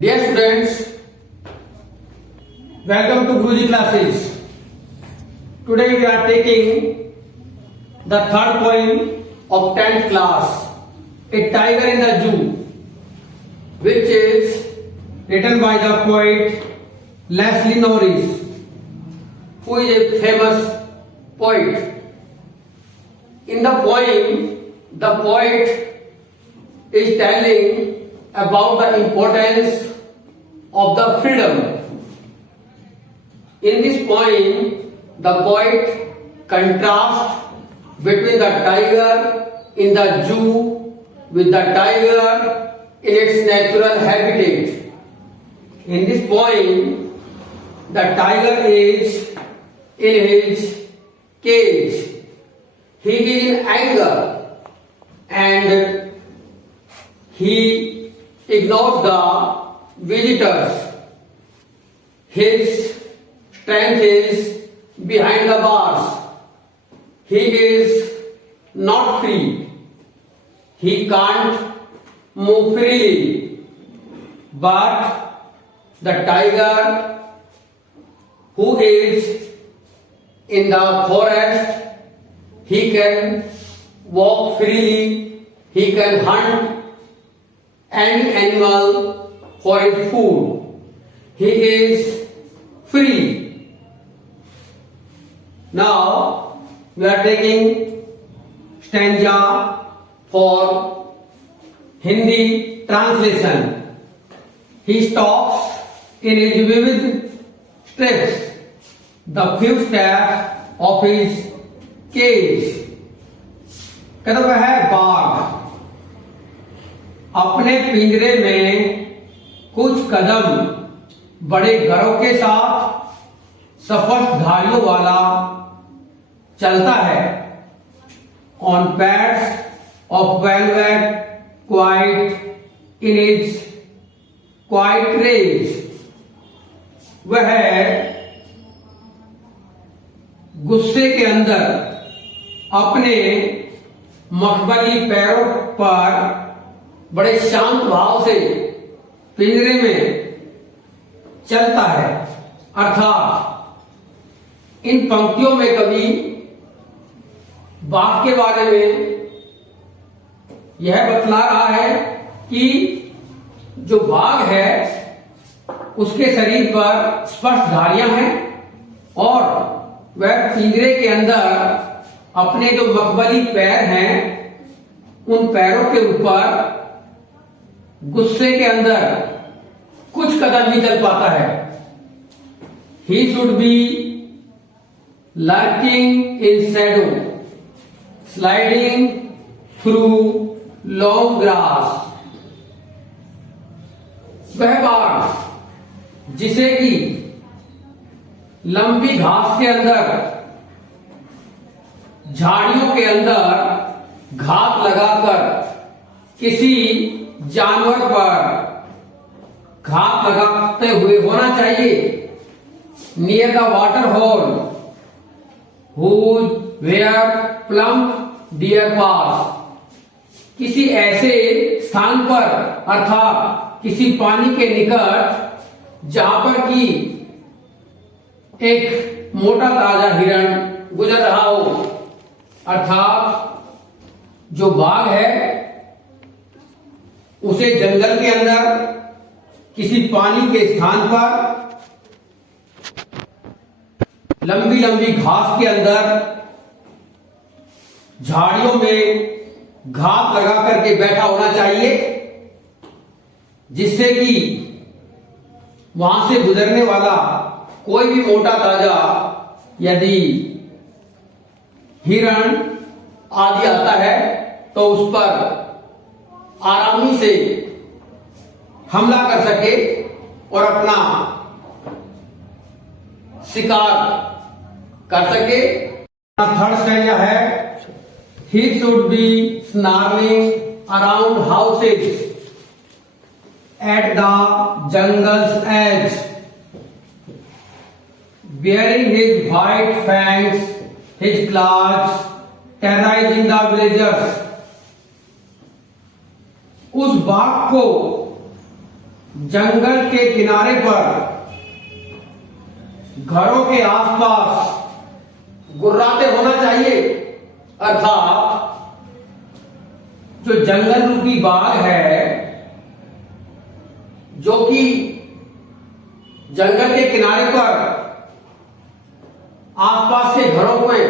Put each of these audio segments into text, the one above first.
Dear students, welcome to Guruji classes. Today we are taking the third poem of 10th class, A Tiger in the Zoo, which is written by the poet Leslie Norris, who is a famous poet. In the poem, the poet is telling about the importance of the freedom. In this poem, the poet contrasts between the tiger in the zoo with the tiger in its natural habitat. In this poem, the tiger is in his cage. He is in anger and he ignores the visitors. His strength is behind the bars. He is not free. He can't move freely. But the tiger who is in the forest, he can walk freely. He can hunt any animal for his food. He is free. Now we are taking stanza for Hindi translation. He stalks in his vivid steps the few steps of his cage. कहता वह है बाघ अपने पिंजरे में कुछ कदम बड़े गौरव के साथ स्पष्ट धारियों वाला चलता है। On pads of velvet quiet in his quiet rage. वह गुस्से के अंदर अपने मखमली पैरों पर बड़े शांत भाव से पिंजरे में चलता है। अर्थात इन पंक्तियों में कवि बाघ के बारे में यह बतला रहा है कि जो बाघ है उसके शरीर पर स्पष्ट धारियां हैं और वह पिंजरे के अंदर अपने जो मखमली पैर हैं उन पैरों के ऊपर गुस्से के अंदर कुछ कदम ही चल पाता है। He should be lurking in shadow, sliding through long grass. वह बाघ जिसे कि लंबी घास के अंदर झाड़ियों के अंदर घात लगाकर किसी जानवर पर घात लगाते हुए होना चाहिए। Near the water hole whose where plump deer pass. किसी ऐसे स्थान पर अर्थात किसी पानी के निकट जहां पर कि एक मोटा ताजा हिरण गुजर रहा हो। अर्थात जो बाघ है उसे जंगल के अंदर किसी पानी के स्थान पर लंबी लंबी घास के अंदर झाड़ियों में घात लगा करके बैठा होना चाहिए, जिससे कि वहां से गुजरने वाला कोई भी मोटा ताजा यदि हिरण आदि आता है तो उस पर आरामी से हमला कर सके और अपना शिकार कर सके। थर्ड स्टेंजा है he should be snarling around houses at the jungle's edge, bearing his white fangs, his claws, terrorizing the villagers. उस बाघ को जंगल के किनारे पर घरों के आसपास गुर्राते होना चाहिए। अर्थात जो जंगल रूपी बाग है, जो कि जंगल के किनारे पर आसपास के घरों में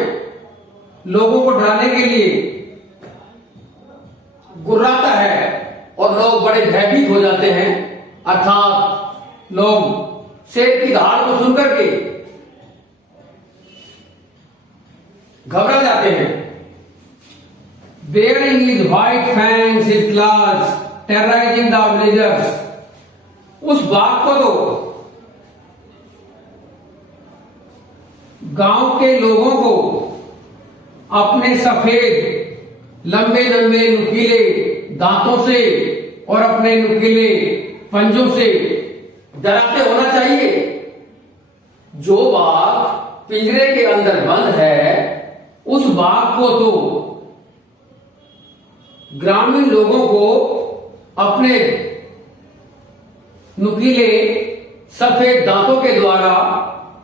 लोगों को डराने के लिए गुर्राता है और लोग बड़े भयभीत हो जाते हैं, अर्थात लोग शेर की दहाड़ को सुनकर के घबरा जाते हैं। Bearing his white fangs, his claws, terrorizing the villagers. उस बाघ को तो गांव के लोगों को अपने सफेद लंबे लंबे नुकीले दांतों से और अपने नुकीले पंजों से डराते होना चाहिए। जो बाघ पिंजरे के अंदर बंद है, उस बाघ को तो ग्रामीण लोगों को अपने नुकीले सफेद दांतों के द्वारा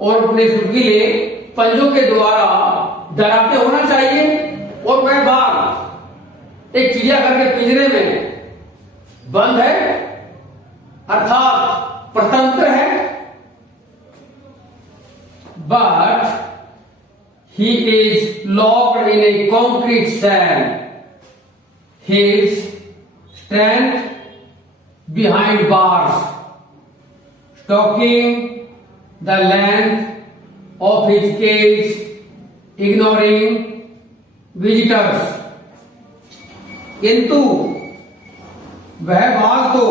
और अपने नुकीले पंजों के द्वारा डराते होना चाहिए। और वह बाघ एक चिड़ियाघर के पिंजरे में बंद है, अर्थात स्वतंत्र है। But he is locked in a concrete cell. His strength behind bars, stalking the length of his cage, ignoring visitors. किंतु वह बाघ तो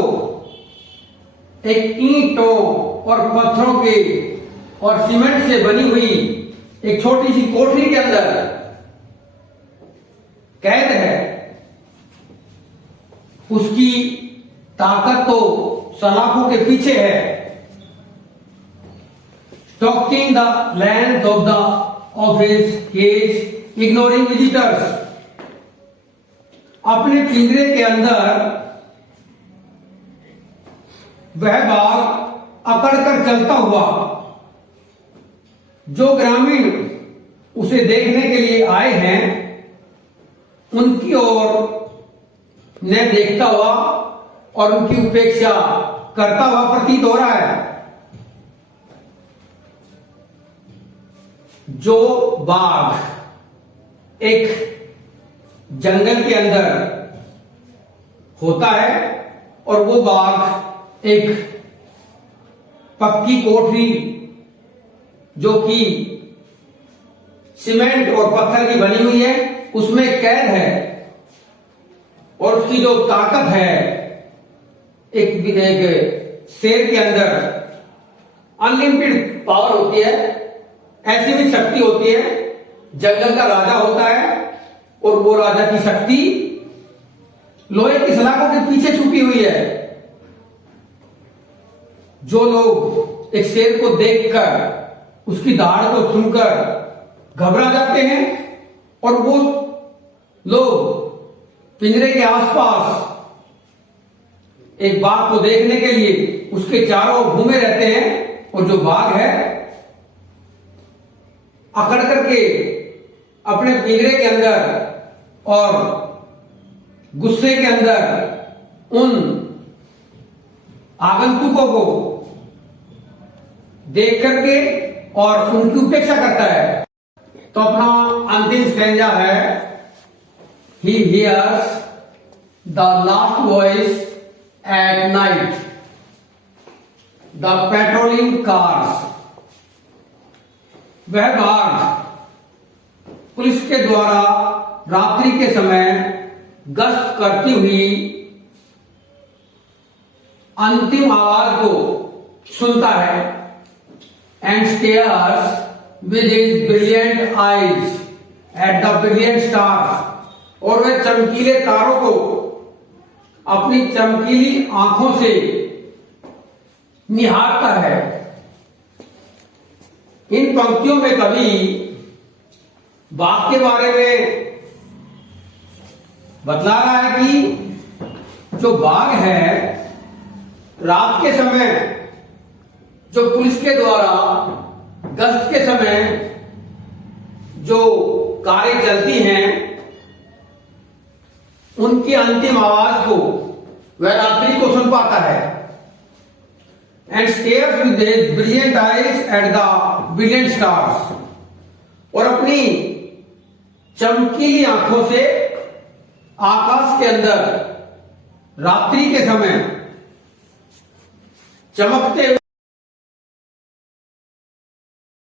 एक ईंटों और पत्थरों के और सीमेंट से बनी हुई एक छोटी सी कोठरी के अंदर कैद है। उसकी ताकत तो सलाखों के पीछे है। Stalking the length of his cage, ignoring visitors. अपने पिंजरे के अंदर वह बाघ अकड़कर चलता हुआ जो ग्रामीण उसे देखने के लिए आए हैं उनकी ओर न देखता हुआ और उनकी उपेक्षा करता हुआ प्रतीत हो रहा है। जो बाघ एक जंगल के अंदर होता है और वो बाघ एक पक्की कोठरी जो कि सीमेंट और पत्थर की बनी हुई है उसमें कैद है, और उसकी जो ताकत है एक शेर के अंदर अनलिमिटेड पावर होती है, ऐसी भी शक्ति होती है। जंगल का राजा होता है और वो राजा की शक्ति लोहे की सलाखों के पीछे छुपी हुई है। जो लोग एक शेर को देखकर उसकी दहाड़ को सुनकर घबरा जाते हैं और वो लोग पिंजरे के आसपास एक बाघ को देखने के लिए उसके चारों ओर घूमे रहते हैं, और जो बाघ है अकड़ करके अपने पिंजरे के अंदर और गुस्से के अंदर उन आगंतुकों को देख करके और उनकी उपेक्षा करता है। तो अपना अंतिम स्टैंजा है, he hears the last voice at night, the patrolling cars. वह बाघ पुलिस के द्वारा रात्रि के समय गश्त करती हुई अंतिम आवाज को सुनता है, and stares with his brilliant eyes at the brilliant stars. और वह चमकीले तारों को अपनी चमकीली आंखों से निहारता है। इन पंक्तियों में कवि बाघ के बारे में बतला रहा है कि जो बाघ है रात के समय जो पुलिस के द्वारा गश्त के समय जो कारें चलती हैं उनकी अंतिम आवाज को वह रात्रि को सुन पाता है and stairs with his brilliant eyes at the brilliant stars, और अपनी चमकीली आंखों से आकाश के अंदर रात्रि के समय चमकते